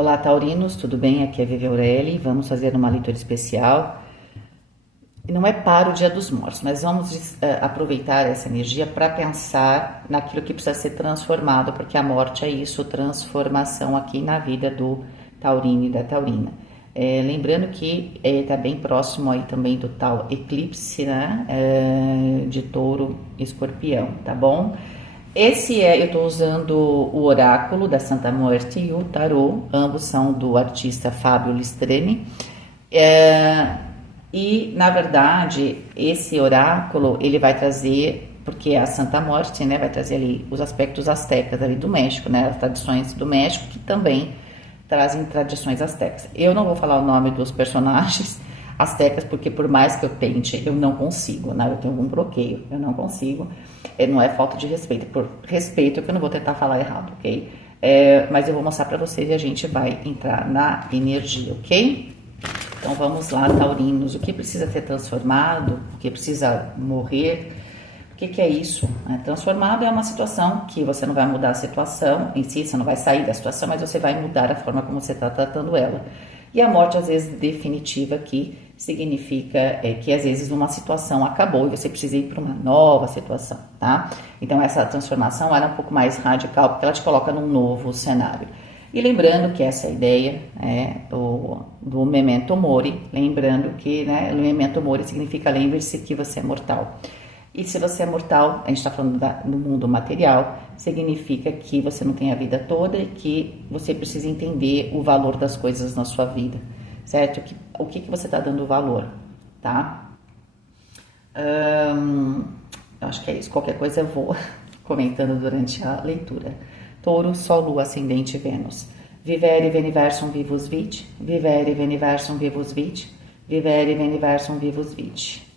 Olá, taurinos, tudo bem? Aqui é a Vivi Aureli. Vamos fazer uma leitura especial. Não é para o Dia dos Mortos, mas vamos aproveitar essa energia para pensar naquilo que precisa ser transformado, porque a morte é isso, transformação aqui na vida do taurino e da taurina. Lembrando que está bem próximo aí também do tal eclipse, né? De touro e escorpião, tá bom? Eu estou usando o oráculo da Santa Muerte e o tarô, ambos são do artista Fábio Listrene. E na verdade esse oráculo ele vai trazer, porque a Santa Morte, né, vai trazer ali os aspectos astecas ali do México, né, as tradições do México que também trazem tradições astecas. Eu não vou falar o nome dos personagens astecas, porque por mais que eu tente, eu não consigo, né? Eu tenho algum bloqueio, eu não consigo. Não é falta de respeito, por respeito que eu não vou tentar falar errado, ok? Mas eu vou mostrar pra vocês e a gente vai entrar na energia, ok? Então vamos lá, taurinos, o que precisa ser transformado, o que precisa morrer, o que é isso? Transformado é uma situação que você não vai mudar a situação em si, você não vai sair da situação, mas você vai mudar a forma como você está tratando ela. E a morte, às vezes, definitiva aqui, significa que, às vezes, uma situação acabou e você precisa ir para uma nova situação, tá? Então, essa transformação era um pouco mais radical, porque ela te coloca num novo cenário. E lembrando que essa ideia do Memento Mori, lembrando que, né, o Memento Mori significa lembre-se que você é mortal. E se você é mortal, a gente está falando do mundo material, significa que você não tem a vida toda e que você precisa entender o valor das coisas na sua vida, certo? O que você está dando valor, tá? Eu acho que é isso. Qualquer coisa eu vou comentando durante a leitura. Touro, Sol, Lua, Ascendente, Vênus. Vivere veniversum vivus vit, vivere veniversum vivus vit, vivere veniversum vivus vit.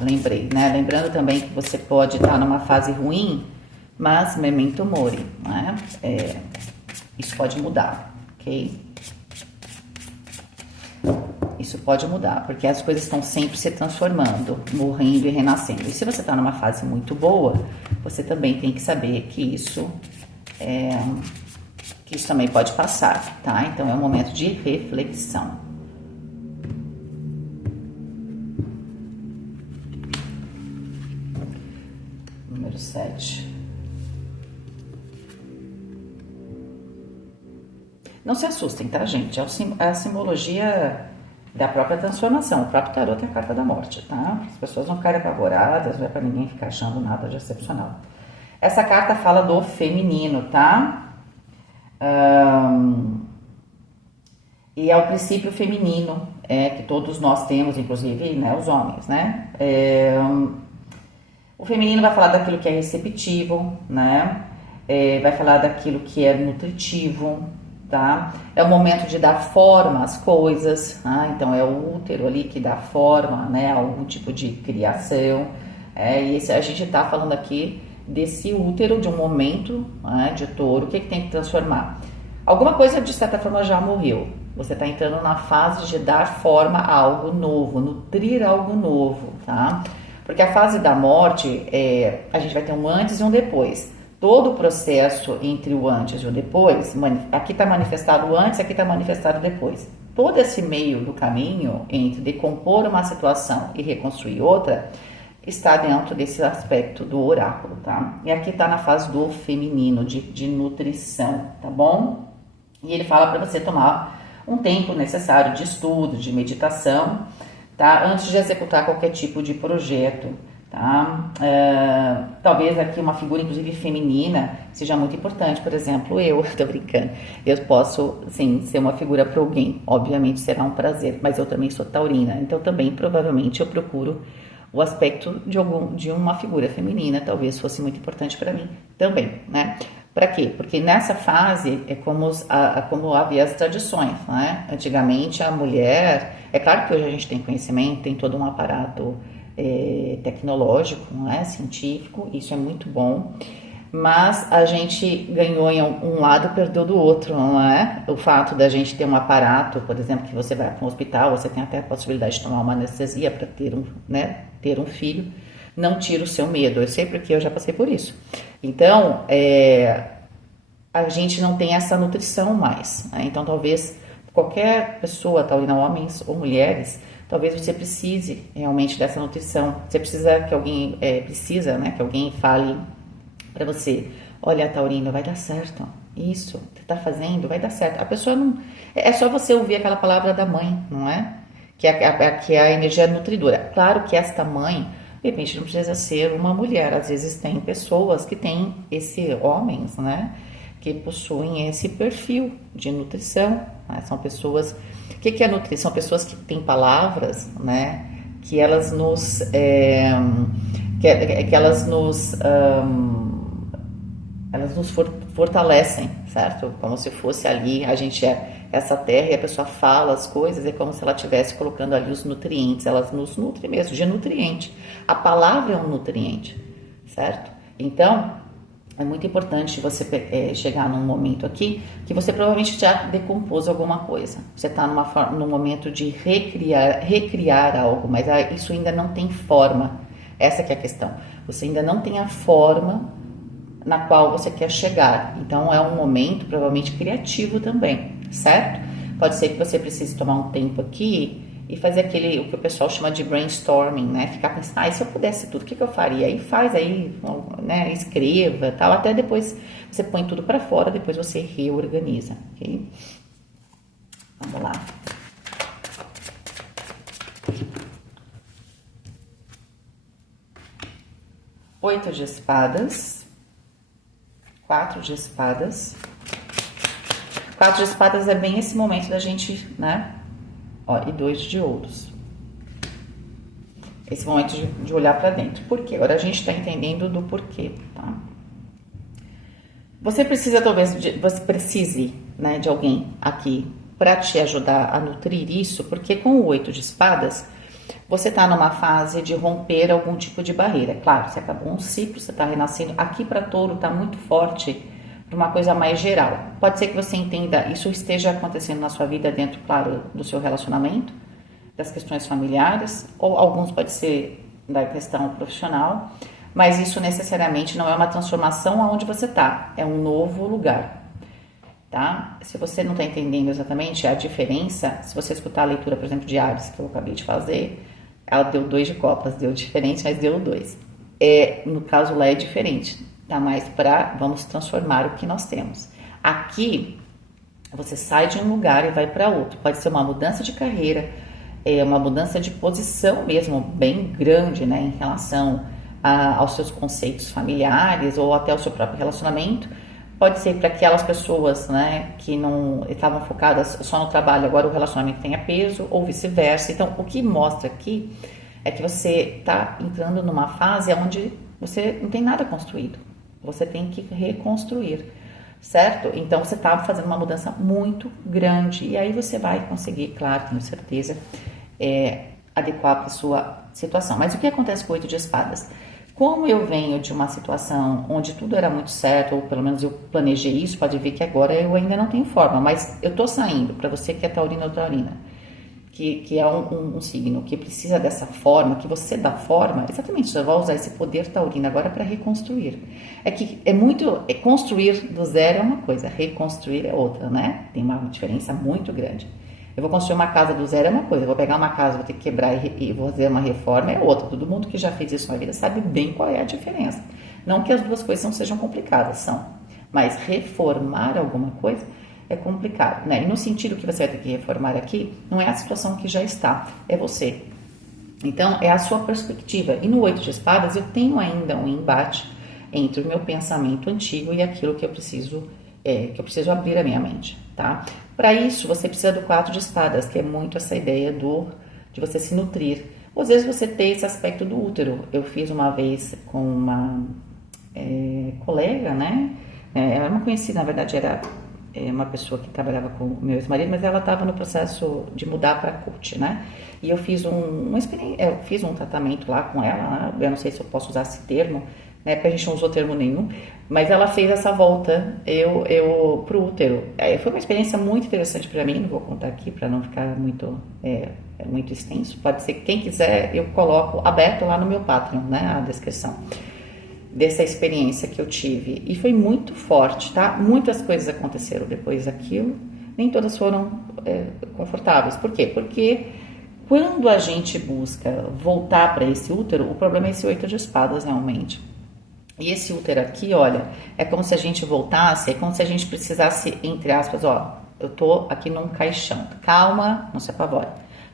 Lembrei, né? Lembrando também que você pode estar numa fase ruim, mas memento mori, né? Isso pode mudar, ok? Isso pode mudar, porque as coisas estão sempre se transformando, morrendo e renascendo. E se você está numa fase muito boa, você também tem que saber que isso também pode passar, tá? Então é um momento de reflexão. Número 7. Não se assustem, tá, gente? É a simbologia da própria transformação. O próprio tarô tem a carta da morte, tá? As pessoas não ficarem apavoradas, não é pra ninguém ficar achando nada de excepcional. Essa carta fala do feminino, tá? E é o princípio feminino que todos nós temos, inclusive, né, os homens, né? O feminino vai falar daquilo que é receptivo, né? Vai falar daquilo que é nutritivo, tá? É o momento de dar forma às coisas, tá? Então é o útero ali que dá forma, né? A algum tipo de criação. E a gente tá falando aqui desse útero de um momento, né, de touro, o que tem que transformar? Alguma coisa de certa forma já morreu. Você está entrando na fase de dar forma a algo novo, nutrir algo novo, tá? Porque a fase da morte, a gente vai ter um antes e um depois. Todo o processo entre o antes e o depois, aqui está manifestado o antes, aqui está manifestado o depois. Todo esse meio do caminho entre decompor uma situação e reconstruir outra, está dentro desse aspecto do oráculo, tá? E aqui está na fase do feminino, de nutrição, tá bom? E ele fala para você tomar um tempo necessário de estudo, de meditação, tá? Antes de executar qualquer tipo de projeto, tá? Talvez aqui uma figura, inclusive feminina, seja muito importante. Por exemplo, eu tô brincando, eu posso, sim, ser uma figura para alguém, obviamente será um prazer, mas eu também sou taurina, então também provavelmente eu procuro o aspecto de uma figura feminina, talvez fosse muito importante para mim também, né? Para quê? Porque nessa fase é como havia as tradições, né? Antigamente a mulher, é claro que hoje a gente tem conhecimento, tem todo um aparato tecnológico, né? Científico, isso é muito bom, mas a gente ganhou em um lado e perdeu do outro, não é? O fato da gente ter um aparato, por exemplo, que você vai para um hospital, você tem até a possibilidade de tomar uma anestesia para ter um filho, não tira o seu medo. Eu sei porque eu já passei por isso. Então, a gente não tem essa nutrição mais, né? Então, talvez qualquer pessoa, taurina, homens ou mulheres, talvez você precise realmente dessa nutrição. Você precisa que alguém, né, que alguém fale para você, olha, taurina, vai dar certo. Isso, você tá fazendo, vai dar certo. A pessoa não... É só você ouvir aquela palavra da mãe, não é? Que é a energia nutridora. Claro que esta mãe, de repente, não precisa ser uma mulher. Às vezes tem pessoas que têm homens, né? Que possuem esse perfil de nutrição, né? São pessoas... O que é nutrição? São pessoas que têm palavras, né? Que elas nos... que elas nos... elas nos fortalecem, certo? Como se fosse ali, a gente é essa terra e a pessoa fala as coisas, é como se ela estivesse colocando ali os nutrientes, elas nos nutrem mesmo, de nutriente. A palavra é um nutriente, certo? Então, é muito importante você chegar num momento aqui que você provavelmente já decompôs alguma coisa. Você está num momento de recriar algo, mas isso ainda não tem forma. Essa que é a questão. Você ainda não tem a forma na qual você quer chegar. Então, é um momento provavelmente criativo também, certo? Pode ser que você precise tomar um tempo aqui e fazer o que o pessoal chama de brainstorming, né? Ficar pensando, e se eu pudesse tudo, o que eu faria? Aí faz aí, né? Escreva, tal. Até depois você põe tudo para fora, depois você reorganiza, ok? Vamos lá. Oito de espadas. 4 de espadas. 4 de espadas é bem esse momento da gente, né? Ó, e 2 de ouros. Esse momento de olhar para dentro. Por quê? Agora a gente tá entendendo do porquê, tá? Você precisa, você precise, né, de alguém aqui para te ajudar a nutrir isso, porque com o 8 de espadas, você tá numa fase de romper algum tipo de barreira. Claro, você acabou um ciclo, você tá renascendo. Aqui para touro tá muito forte para uma coisa mais geral. Pode ser que você entenda, isso esteja acontecendo na sua vida dentro, claro, do seu relacionamento, das questões familiares, ou alguns pode ser da questão profissional, mas isso necessariamente não é uma transformação aonde você tá, é um novo lugar, tá? Se você não tá entendendo exatamente a diferença, se você escutar a leitura, por exemplo, de Ares, que eu acabei de fazer, ela deu 2 de copas, deu diferente, mas deu 2. No caso lá é diferente, tá mais para vamos transformar o que nós temos. Aqui, você sai de um lugar e vai para outro. Pode ser uma mudança de carreira, uma mudança de posição mesmo, bem grande, né, em relação aos seus conceitos familiares ou até ao seu próprio relacionamento. Pode ser para aquelas pessoas, né, que não estavam focadas só no trabalho, agora o relacionamento tenha peso, ou vice-versa. Então, o que mostra aqui é que você está entrando numa fase onde você não tem nada construído. Você tem que reconstruir, certo? Então, você está fazendo uma mudança muito grande. E aí você vai conseguir, claro, tenho certeza, adequar para a sua situação. Mas o que acontece com o 8 de espadas? Como eu venho de uma situação onde tudo era muito certo, ou pelo menos eu planejei isso, pode ver que agora eu ainda não tenho forma, mas eu tô saindo, para você que é taurina ou taurina, que é um signo que precisa dessa forma, que você dá forma, exatamente, você vai usar esse poder taurino agora para reconstruir. Construir do zero é uma coisa, reconstruir é outra, né? Tem uma diferença muito grande. Eu vou construir uma casa do zero é uma coisa, eu vou pegar uma casa, vou ter que quebrar e vou fazer uma reforma é outra. Todo mundo que já fez isso na vida sabe bem qual é a diferença. Não que as duas coisas não sejam complicadas, são. Mas reformar alguma coisa é complicado, né? E no sentido que você vai ter que reformar aqui, não é a situação que já está, é você. Então, é a sua perspectiva. E no 8 de espadas, eu tenho ainda um embate entre o meu pensamento antigo e aquilo que eu preciso abrir a minha mente, tá? Para isso, você precisa do 4 de espadas, que é muito essa ideia de você se nutrir. Ou às vezes você tem esse aspecto do útero. Eu fiz uma vez com uma colega, né? Ela não conhecia, na verdade, era uma pessoa que trabalhava com o meu ex-marido, mas ela estava no processo de mudar para coach, né? E eu fiz um tratamento lá com ela, né? Eu não sei se eu posso usar esse termo, né, porque a gente não usou termo nenhum, mas ela fez essa volta pro útero. Foi uma experiência muito interessante para mim, não vou contar aqui para não ficar muito é muito extenso, pode ser que quem quiser, eu coloco aberto lá no meu Patreon, né, a descrição dessa experiência que eu tive. E foi muito forte, tá? Muitas coisas aconteceram depois daquilo, nem todas foram confortáveis. Por quê? Porque quando a gente busca voltar para esse útero, o problema é esse 8 de espadas realmente. E esse útero aqui, olha, é como se a gente voltasse, é como se a gente precisasse, entre aspas, ó, eu tô aqui num caixão. Calma, não se apavore.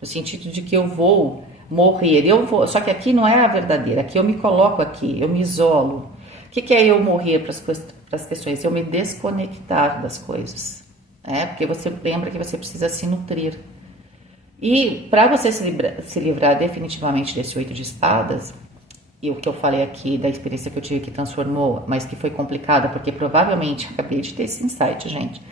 No sentido de que eu vou morrer, só que aqui não é a verdadeira, aqui eu me coloco aqui, eu me isolo. O que é eu morrer para as questões? Eu me desconectar das coisas. Porque você lembra que você precisa se nutrir. E para você se livrar definitivamente desse 8 de espadas, e o que eu falei aqui da experiência que eu tive que transformou, mas que foi complicada, porque provavelmente acabei de ter esse insight, gente.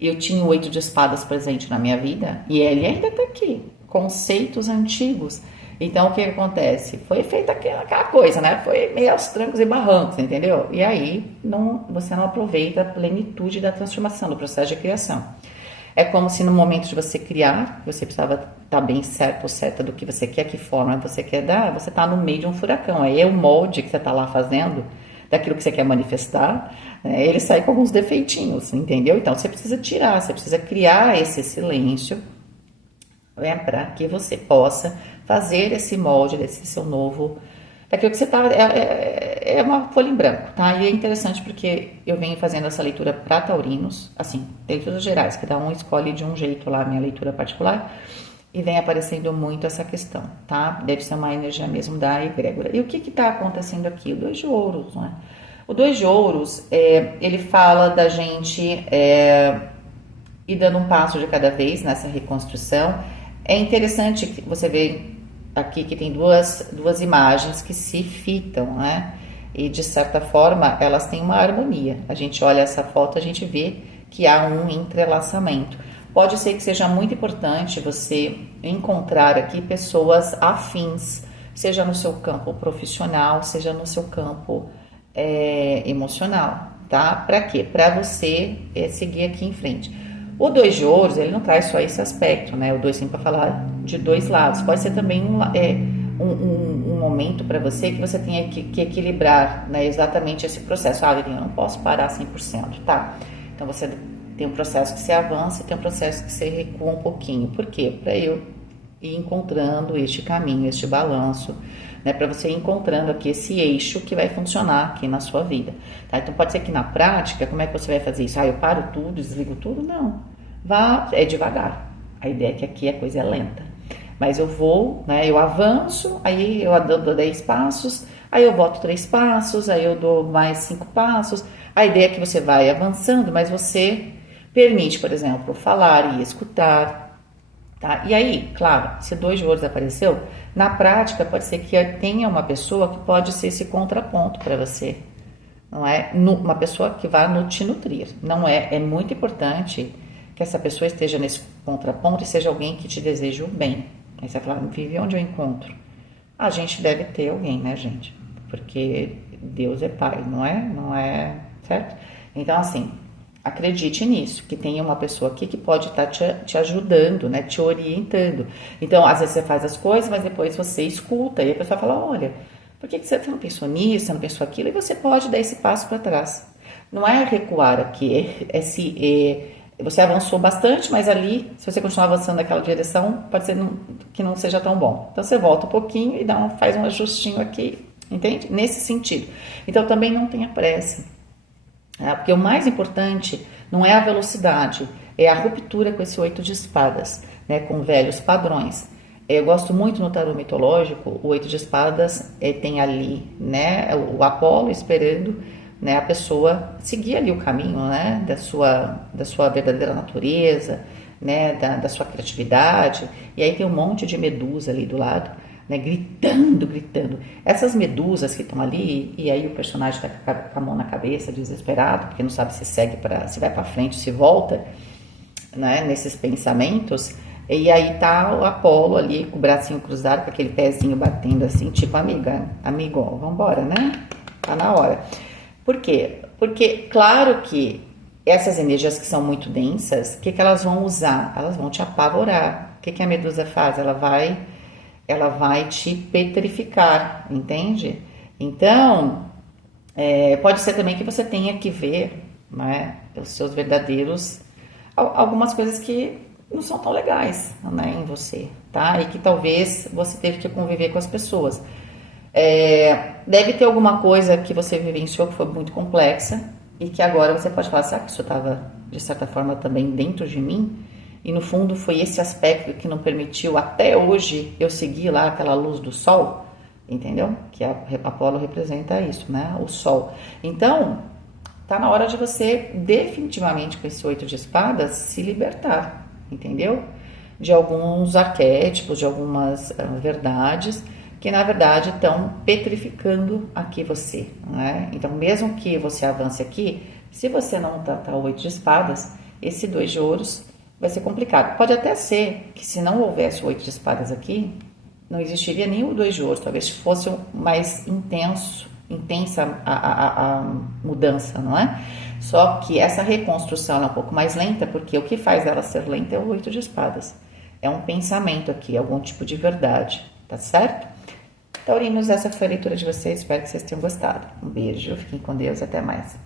Eu tinha o 8 de espadas presente na minha vida e ele ainda está aqui. Conceitos antigos. Então o que acontece? Foi feita aquela coisa, né? Foi meio aos trancos e barrancos, entendeu? E aí você não aproveita a plenitude da transformação, do processo de criação. É como se no momento de você criar, você precisava estar bem certo ou certa do que você quer, que forma você quer dar, você está no meio de um furacão. Aí é o molde que você está lá fazendo, daquilo que você quer manifestar, né, ele sai com alguns defeitinhos, entendeu? Então você precisa tirar, você precisa criar esse silêncio, para que você possa fazer esse molde desse seu novo, daquilo que você está, é uma folha em branco, tá? E é interessante porque eu venho fazendo essa leitura para taurinos, assim, leituras gerais, cada um escolhe de um jeito lá a minha leitura particular, e vem aparecendo muito essa questão, tá? Deve ser uma energia mesmo da egrégora. E o que está acontecendo aqui? O 2 de ouros, não é? O 2 de ouros, ele fala da gente ir dando um passo de cada vez nessa reconstrução. É interessante que você vê aqui que tem duas imagens que se fitam, né? E de certa forma elas têm uma harmonia. A gente olha essa foto, a gente vê que há um entrelaçamento. Pode ser que seja muito importante você encontrar aqui pessoas afins, seja no seu campo profissional, seja no seu campo emocional, tá? Para quê? Para você seguir aqui em frente. O 2 de ouros, ele não traz só esse aspecto, né? O 2 sempre para falar de dois lados. Pode ser também um momento para você que você tenha que equilibrar, né, exatamente esse processo. Eu não posso parar 100%, tá? Então você tem um processo que você avança e tem um processo que você recua um pouquinho. Por quê? Para eu ir encontrando este caminho, este balanço, né? Para você ir encontrando aqui esse eixo que vai funcionar aqui na sua vida, tá? Então pode ser que na prática, como é que você vai fazer isso? Eu paro tudo, desligo tudo? Não. É devagar. A ideia é que aqui a coisa é lenta. Mas eu vou, né? Eu avanço, aí eu dou 10 passos, aí eu boto 3 passos, aí eu dou mais 5 passos. A ideia é que você vai avançando, mas você permite, por exemplo, falar e escutar, tá? E aí, claro, se 2 de ouros apareceu, na prática pode ser que tenha uma pessoa que pode ser esse contraponto para você, não é? Uma pessoa que vai te nutrir, não é? É muito importante que essa pessoa esteja nesse contraponto e seja alguém que te deseje o bem. Aí você vai falar, vive onde eu encontro? A gente deve ter alguém, né, gente? Porque Deus é Pai, não é? Não é, certo? Então, assim, acredite nisso, que tem uma pessoa aqui que pode estar te ajudando, né, te orientando. Então, às vezes você faz as coisas, mas depois você escuta e a pessoa fala, olha, por que você não pensou nisso, você não pensou aquilo? E você pode dar esse passo para trás. Não é recuar aqui, você avançou bastante, mas ali, se você continuar avançando naquela direção, pode ser que não seja tão bom. Então, você volta um pouquinho e faz um ajustinho aqui, entende? Nesse sentido. Então, também não tenha pressa. Porque o mais importante não é a velocidade, é a ruptura com esse 8 de espadas, né, com velhos padrões. Eu gosto muito no tarô mitológico, o 8 de espadas tem ali, né, o Apolo esperando, né, a pessoa seguir ali o caminho, né, da sua verdadeira natureza, né, da sua criatividade. E aí tem um monte de medusa ali do lado, né, gritando. Essas medusas que estão ali, e aí o personagem está com a mão na cabeça, desesperado, porque não sabe se vai para frente, se volta, né, nesses pensamentos. E aí tá o Apolo ali com o bracinho cruzado, com aquele pezinho batendo assim, tipo amigo, ó, vambora, né? Tá na hora. Por quê? Porque, claro que essas energias que são muito densas, o que elas vão usar? Elas vão te apavorar. que a medusa faz? Ela vai te petrificar, entende? Então, pode ser também que você tenha que ver, né, os seus verdadeiros, algumas coisas que não são tão legais, né, em você, tá? E que talvez você teve que conviver com as pessoas. Deve ter alguma coisa que você vivenciou que foi muito complexa e que agora você pode falar, será que isso estava, de certa forma, também dentro de mim? E no fundo foi esse aspecto que não permitiu até hoje eu seguir lá aquela luz do sol, entendeu? Que a Apolo representa isso, né? O sol. Então, tá na hora de você definitivamente com esse 8 de espadas se libertar, entendeu? De alguns arquétipos, de algumas verdades que na verdade estão petrificando aqui você, né? Então, mesmo que você avance aqui, se você não tá o 8 de espadas, esse 2 de ouros vai ser complicado. Pode até ser que se não houvesse o 8 de espadas aqui, não existiria nem o 2 de ouros, talvez fosse mais intensa a mudança, não é? Só que essa reconstrução é um pouco mais lenta, porque o que faz ela ser lenta é o 8 de espadas. É um pensamento aqui, algum tipo de verdade, tá certo? Taurinos, essa foi a leitura de vocês, espero que vocês tenham gostado. Um beijo, fiquem com Deus, até mais.